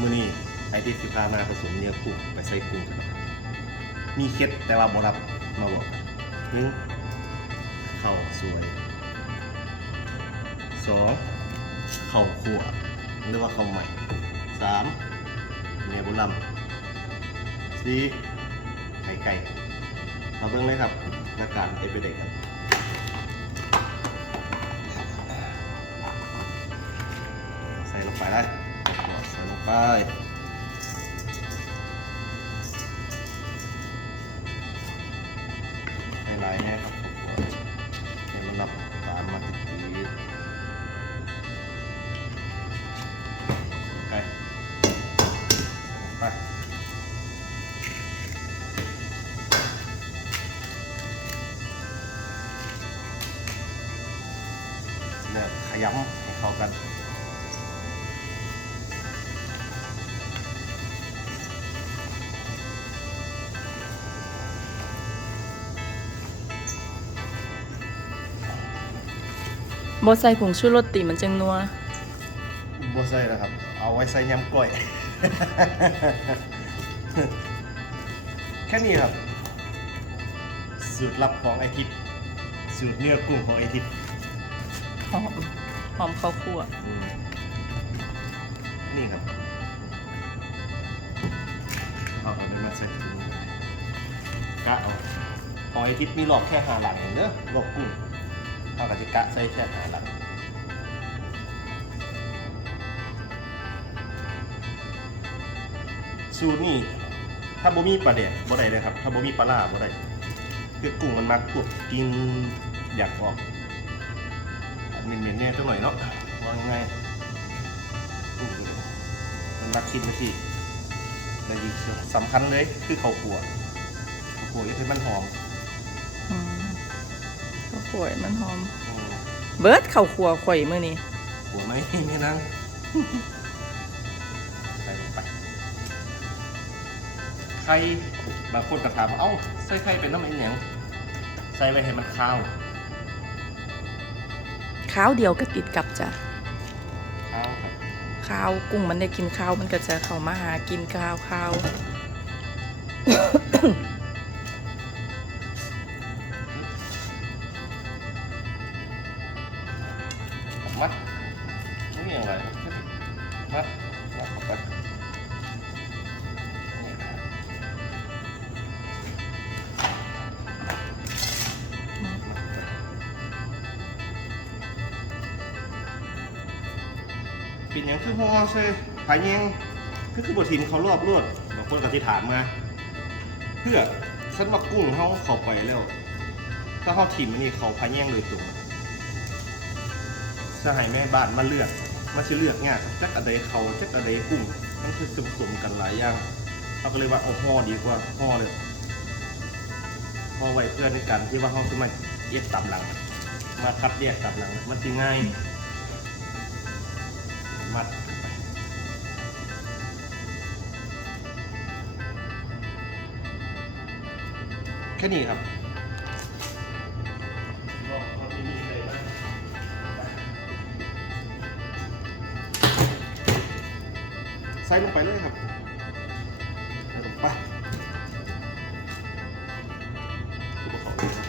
มื้อนี้ไอที่สิพามาผสมเนื้อกุ้งไปใส่กุ้งกันครับมีเคล็ดแต่ว่าบ่รับมาบอกหนึ่งข้าวสวยสองข้าวคั่วหรือว่าข้าวใหม่สามเนื้อบุลำสี่ไข่ไก่เอาเบิ่งเลยครับหน้าการเอฟเฟเด็กครับใส่ลงไปได้ ใส่ลงไปให้ลายแน่ครับผมให้มันรับตามมาติดตีไป ไปเนี่ยขยำให้เข้ากัน บ่ใส่ผงชูรสติมันจังนัวบัวใส่แล้วครับ เอาไว้ใส่ยำกล้วย แค่นี้ครับ สูตรลับของไอทิพย์สูตรเนื้อกุ้งของไอทิพย์หอมหอมข้าวคั่วอืมนี่ครับเอาเอาได้มาใส่ถุงกะเอาของไอทิพย์มีหลอกแค่หาหลังเองเนอะหลอกกุ้งเอากะจิกะใส่แค่หาหลังสูตรนี่ถ้าบ่มีปลาแดกบ่ได้เลยครับ ถ้าบ่มีปลาล่าบ่ได้คือกุ้งมันมักพวกกินอยากออกเหม็นๆเนี่ยจังหน่อยเนาะว่าไงยๆกุ้งมันมักคิดมาที่แต่สำคัญเลยคือข้าวคั่วข้าวขัวนี่คือมันหอม ข้าวคั่วมันหอมอืมเบิดข้าวคั่วข่อยมื้อนี้หัวไหมนี่นั่งใส่ลงไปไข่บางคนก็ถามว่าเอ้าใส่ไข่เป็นน้ำเอ็นหยังใส่ไว้ให้มันข้าวข้าวเดียวก็ติดกับจ้ะข้าวครับข้าวกุ้งมันได้กินข้าวมันก็จะเข้ามาหากินข้าวข้าว มัดนี่อย่างไรมัดมัดเข้าไปเป็นอย่างคือฮอใช่ผายแยงคือคือบททิมเขารอบรวดบางคนก็ที่ถามมา เพื่อฉันว่ากุ้งเขาเข้าไปแล้ว ถ้าเขาถิ่มอันนี้เขาพายแย่งโดยตรง สหายแม่บ้านมาเลือกมาชื่อเลือกง่ายจักอะไรเขาจักอะไรกุ้งมันคือสมสมกันหลายอย่างเขาก็เลยว่าเอาห่อดีกว่าห่อเลยห่อไว้เพื่อในการที่ว่าเขาจะมาแยกตามหลัง มาคัดแยกตามหลังมันสิง่ายมัดแค่นี้ครับ ใส่ลงไปเลยครับใส่ลงไปตัวประกอบเลยครับ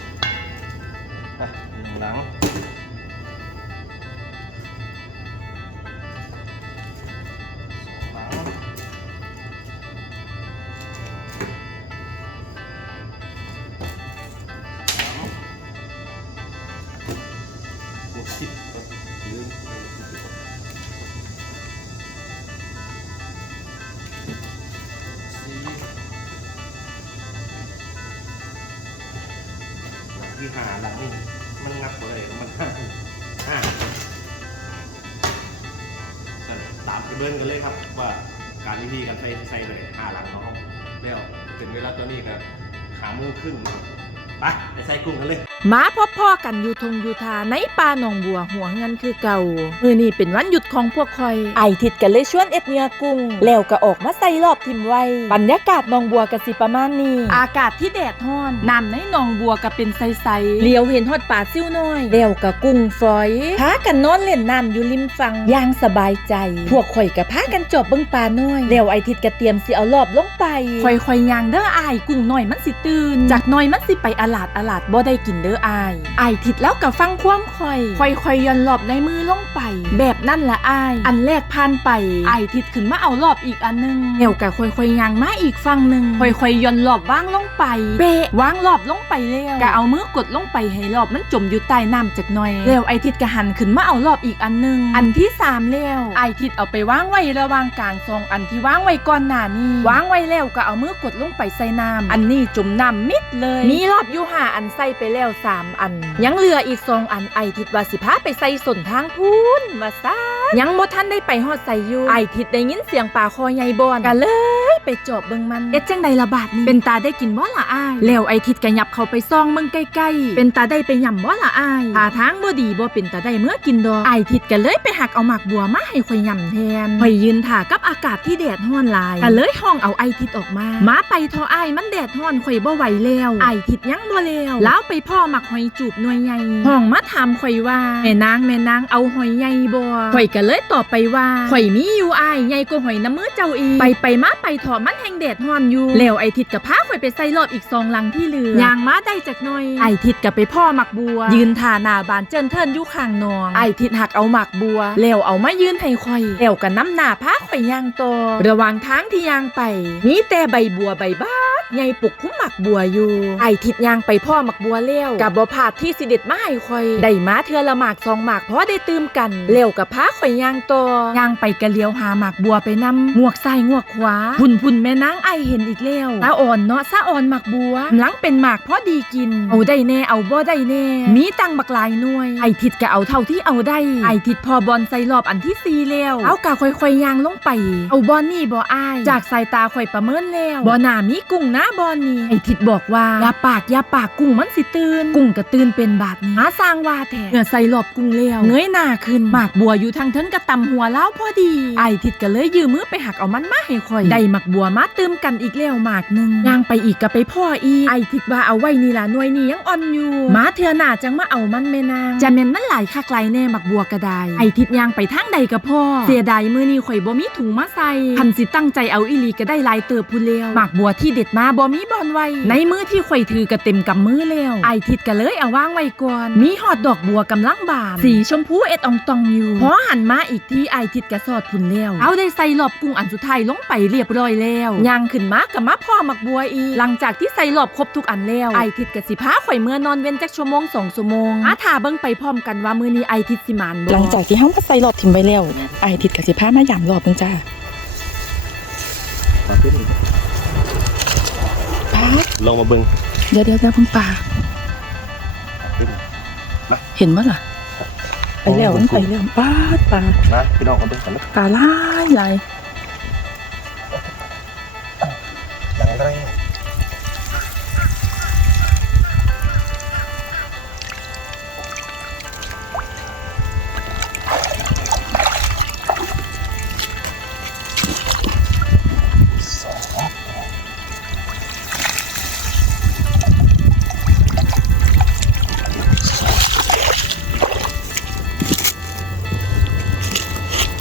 ไปหนึ่งหลังสอ หาหลังนี่มันงับหมดเลยมันห้าห้าตามไปเบิ้ลกันเลยครับ ว่าการวิธีการใส่ใส่เลยหาหลังเขาแล้วถึงเวลาตัวนี้ก็ขามือขึ้นไปไปใส่กุ้งกันเลยมาพบพ่อกันอยู่ทงอยู่ทาในป่าหนองบัวหัวเงินคือเก่า มือนี้เป็นวันหยุดของพวกคอย ไอทิดกันเลยชวนเอ็ดเนื้อกุ้ง แล้วก็ออกมาใส่รอบทิมไว้ บรรยากาศหนองบัวกะสิประมาณนี้ อากาศที่แดดฮ้อนน้ำในหนองบัวก็เป็นใสๆเลี้ยวเห็นฮอดป่าซิ่วน้อย แล้วก็กุ้งฝอยพากันนอนเล่นน้ำอยู่ริมฝั่งอย่างสบายใจ พวกข่อยก็พากันจอบเบิ่งป่าน้อยแล้วไอทิดก็เตรียมสิเอารอบลงไปค่อยๆย่างเด้ออายกุ้งน้อยมันสิตื่นจากน้อยมันสิไปอาลาดอาลาดบ่ได้กินเด้ออายอายทิดแล้วก็ฟังความคอยคอยๆย่อนรอบในมือลงไป แบบนั่นละอาย อันแรกผ่านไปอายทิดขึ้นมาเอารอบอีกอันหนึงเอวก็ค่อยๆย่างมาอีกฝั่งหนึ่งคอยๆย่อนรอบวางลงไปเบะวางรอบลงไปแล้วก็เอามือกดลงไปให้รอบมันจมอยู่ใต้น้ำจักหน่อยแล้วไอทิดก็หันขึ้นมาเอารอบอีกอันหนึงอันที่สามแล้วไอทิดเอาไปวางไว้ระหว่างกลางซองอันที่วางไว้ก่อนหน้านี้วางไว้แล้วก็เอามือกดลงไปใส่น้ำอันนี้จมน้ำมิดเลย มีรอบอยู่ห้าอันใส่ไปแล้วสามอัน ยังเหลืออีกสองอันไอทิดว่าสิพาไปใส่สนทางพูนมาซายังบ่ท่านได้ไปฮอดใส่อยู่ไอทิดได้ยินเสียงป่าคอใหญ่บอนก็เลย ไปจอบเบิ่งมันเอ็ดจังใดละบาดนี้เป็นตาได้กินบ่ละอาย แล้วไอทิดก็ยับเข้าไปซองเบิ่งใกล้ๆเป็นตาได้ไปย่ำบ่ละอายท่าทางบ่ดีบ่เป็นตาได้เมื่อกินดอกไอทิดก็เลยไปหักเอาหมากบัวมาให้ข่อยย่ำแทนข่อยยืนท่ากับอากาศที่แดดฮ้อนหลายก็เลยห้องเอาไอทิดออกมามาไปทออายมันแดดฮ้อนข่อยบ่ไหวแล้วไอทิดยังบ่แล้วแล้วไปพ่อหมักหอยจูบหน่วยใหญ่ห้องมาถามข่อยว่าแม่นางแม่นางเอาหอยใหญ่บ่ข่อยก็เลยตอบไปว่าข่อยมีอยู่อายใหญ่กว่าหอยน้ำมือเจ้าอีกไปไปมาไปถอมันแห่งแดดฮ้อนอยู่แล้วไอทิดกับพาข่อยไปใส่รอบอีกสองลังที่เหลือย่างมาได้จากหน่อย ไอทิดกับไปพ่อหมักบัว ยืนท่าหน้าบานเจินเทินอยู่ข้างนอง ไอทิดหักเอาหมักบัวแล้วเอามายืนให้ข่อยแล้วก็น้ำหน้าพาข่อยย่างต่อระหว่างทางที่ย่างไปมีแต่ใบบัวใบบ้าใหญ่ปลุกคุ้มหมักบัวอยู่ ไอทิดย่างไปพ่อหมักบัวเลี้ยวกับบ่พลาดที่สิเด็ดมาให้ข่อย ได้มาเทือละหมากสองหมากเพราะได้ตื่มกันเลี้ยวกับพาข่อยย่างต่อย่างไปกะเลี้ยวหาหมากบัวไปนำงวกซ้ายงวกขวาพุ่นพุ่นแม่นางไอเห็นอีกแล้วตาอ่อนเนาะซาอ่อนหมักบัวหลังเป็นหมากเพราะดีกิน เอาได้แน่เอาบ่ได้แน่ มีตังบักหลายหน่วย ไอทิดก็เอาเท่าที่เอาได้ ไอทิดพอบอลใส่รอบอันที่สี่แล้วเอากะค่อยๆยางลงไป เอาบอลนี่บ่อาย จากสายตาข่อยประเมินแล้วบ่น่ามีกุ้งนะบอลนี่ไอทิดบอกว่าอย่าปากอย่าปากกุ้งมันสิตื่นกุ้งก็ตื่นเป็นบาดนี้หาสร้างว่าแท้เมื่อใส่รอบกุ้งแล้วเงยหน้าขึ้นหมากบัวอยู่ทางเทิงกระตำหัวเล้าวพอดี ไอทิดก็เลยยืมมือไปหักเอามันมาให้ข่อยได้หมักบัวมาเติมกันอีกแล้วหมากหนึงย่างไปอีกก็ไปพ่ออีกไอทิดว่าเอาไว้นี่ล่ะหน่วยนี้ยังอ่อนอยู่มาเทื่อหน้าจังมาเอามันแม่นางจะแม่นมันหลายคักหลายแน่หมักบัวก็ได้ไอทิดย่างไปทางใดก็พ่อเสียดายมือนี้ข่อยบ่มีถุงมาใส่พันสิตั้งใจเอาอีหลีก็ได้หลายเติบพูนแล้วหมากบัวที่เด็ดมาบ่มีบอลไว้ในมือที่ข่อยถือก็เต็มกำมือแล้วไอทิดก็เลยเอาวางไว้ก่อนมีหอดดอกบัวกำลังบานสีชมพูเอ็ดอองตองอยู่พอหันมาอีกที่ไอทิดก็สอดพุ่นแล้วเอาได้ใส่รอบกุ้งอันสุดท้ายลงไปเรียบร้อยแล้วย่างขึ้นมากับมาพ่อหมักบัวอีกหลังจากที่ใส่รอบครบทุกอันแล้วไอทิดก็สิพาข่อยเมื่อนอนเว้นจักชั่วโมงสองชั่วโมงอาถาเบิ่งไปพร้อมกันว่ามื้อนี้ไอทิดสิมานบ่หลังจากที่เฮามาใส่รอบทิมไปแล้วไอายทิดกับสิพามายามรอบเพิ่งจ้ามาขึ้นป้าดลองมาเบิ่งเดี๋ยวเดี๋ยวเดี๋ยวเพิ่งปลาขึ้นเห็นมั้ล่ะไปแล้วมันไปแล้วป้าดปลามาพี่น้องมาเบิ่งกันนะปลาหลายหลาย ഇറങ്ങി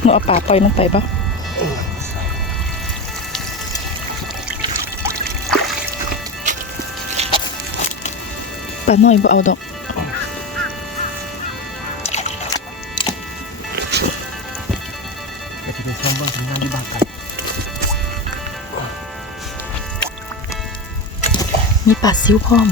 nó ở bà bay nó bay bao ปลาปล่อยมันไปปะปลาน้อยบ่เอาดอกจะไปชมเบิ่งผลงานที่บ้านกันมีปลาซิวพร้อม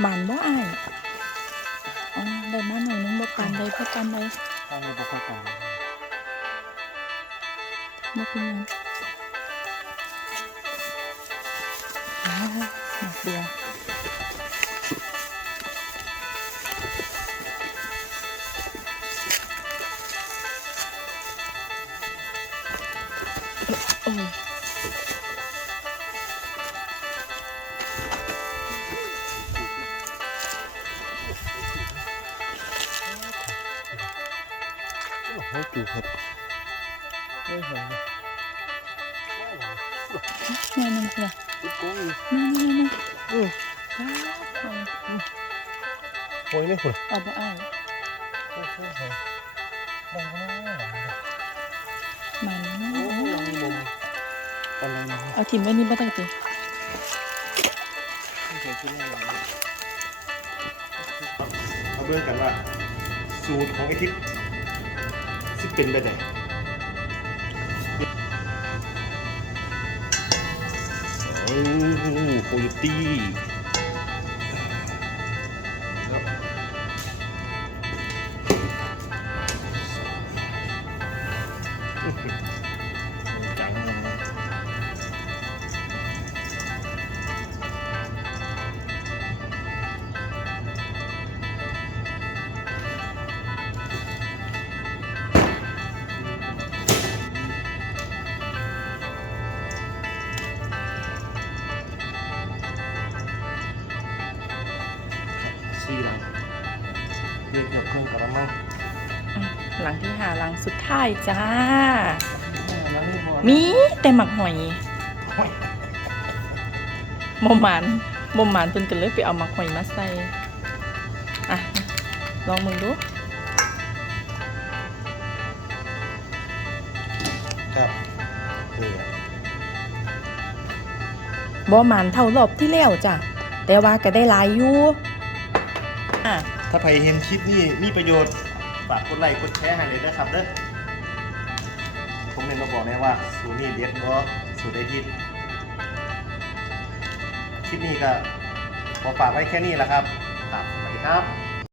หมันบ่อ้ายอ๋อได้มาหน่อยนึงบ่ปานใดบ่ปานใดทางนี้บ่ค่อยกลางบ่เป็นหยังอ้าวหนักเดียว เพื่อนแม่แม่แม่อืออ้าวเอาโอ้ยไม่คุณเอาบ่อ้ายมันเนาะอะไรนะเอาถิ่มไว้นี่บ่ได้ติมาเบิ่งกันว่า สูตรของไอทิพย์สิเป็นแบบไห โอ้โหโคโยตี้ เรียกกับเครื่องกระมังอะหลังที่หาหลังสุดท้ายจ้าหลังนี้พอมีแต่หมักหอยโอ้ยมหมานมหมานเพิ่นก็เลยไปเอาหมักหอยมาใส่อะลองมึงดูครับนี่บ่หมานเท่ารอบที่แล้วจ้ะแต่ว่าก็ได้หลายอยู่อะ ถ้าใครเห็นคลิปนี้มีประโยชน์ฝากกดไลค์กดแชร์ให้เลยนะครับเด้อคอมเมนต์มาบอกแน่ว่าสูตรนี้เด็ดบ่สูตรได้ฮิตคลิปนี้ก็ขอฝากไว้แค่นี้แหละครับครับสวัสดีครับ